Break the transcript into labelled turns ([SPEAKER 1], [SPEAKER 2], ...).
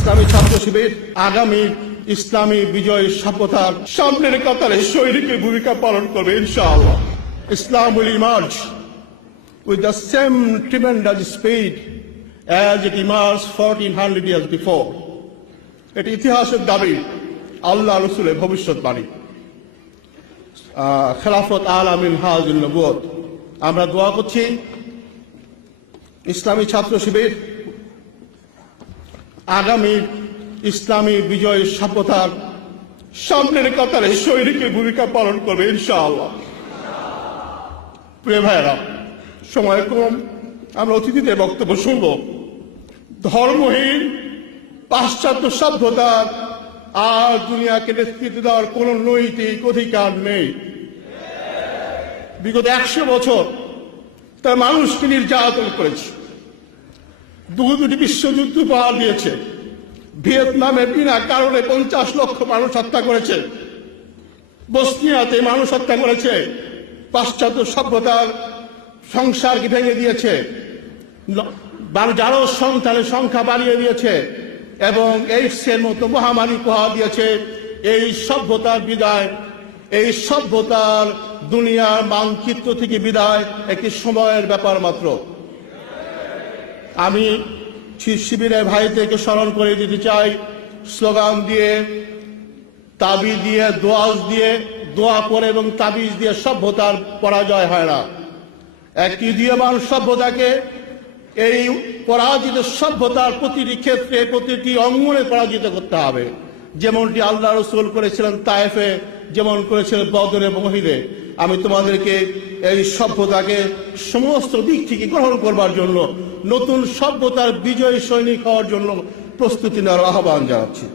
[SPEAKER 1] ইসলামী ছাত্র শিবির আগামী ইসলামী বিজয় সভ্যতার সামনের কাতারে সৈনিকের ভূমিকা পালন করবে, ইনশাআল্লাহ। Will emerge with the same tremendous speed as it emerged 1400 years before. এটি ইতিহাসের দাবি, আল্লাহ রসুলের ভবিষ্যৎবাণী। খেলাফত আলামিন হাজুল নবুয়ত আমরা দোয়া করছি, ইসলামী ছাত্র শিবির আগামী ইসলামী বিজয় সভ্যতার সামনের কাতারে সৈনিকের ভূমিকা পালন করবে, ইনশাআল্লাহ। প্রিয় ভাইয়েরা, সময় কম, আমরা অতিথিদের বক্তব্য শুনব। ধর্মহীন, পাশ্চাত্য সভ্যতার আর দুনিয়াকে নেতৃত্ব দেওয়ার কোন নৈতিক অধিকার নেই। বিগত একশো বছর তার মানুষকে নির্যাতন করেছে। দু দুটি বিশ্বযুদ্ধ উপহার দিয়েছে। ভিয়েতনামে বিনা কারণে পঞ্চাশ লক্ষ মানুষ হত্যা করেছে। বসনিয়াতে মানুষ হত্যা করেছে। পাশ্চাত্য সভ্যতার সংসারকে ভেঙে দিয়েছে। যারও সন্তানের সংখ্যা বাড়িয়ে দিয়েছে এবং এইডসের মতো মহামারী উপহার দিয়েছে। এই সভ্যতার বিদায়, এই সভ্যতার দুনিয়ার মানচিত্র থেকে বিদায় একটি সময়ের ব্যাপার মাত্র। আমি শিবিরের ভাইদেরকে স্মরণ করে দিতে চাই। স্লোগান দিয়ে তাবিজ দিয়ে, দোয়াজ দিয়ে, দোয়া করে এবং তাবিজ দিয়ে সভ্যতার পরাজয় হয় না। একটি উদীয়মান সভ্যতাকে এই পরাজিত সভ্যতার প্রতিটি ক্ষেত্রে, প্রতিটি অঙ্গনে পরাজিত করতে হবে। যেমনটি আল্লাহ রসুল করেছিলেন তায়েফে, যেমন করেছিলেন বদরে মহিদে। আমি তোমাদেরকে এই সভ্যতাকে সমস্ত দিক থেকে গ্রহণ করবার জন্য নতুন সভ্যতার বিজয়ী সৈনিক হওয়ার জন্য প্রস্তুতি নেওয়ার আহ্বান জানাচ্ছি।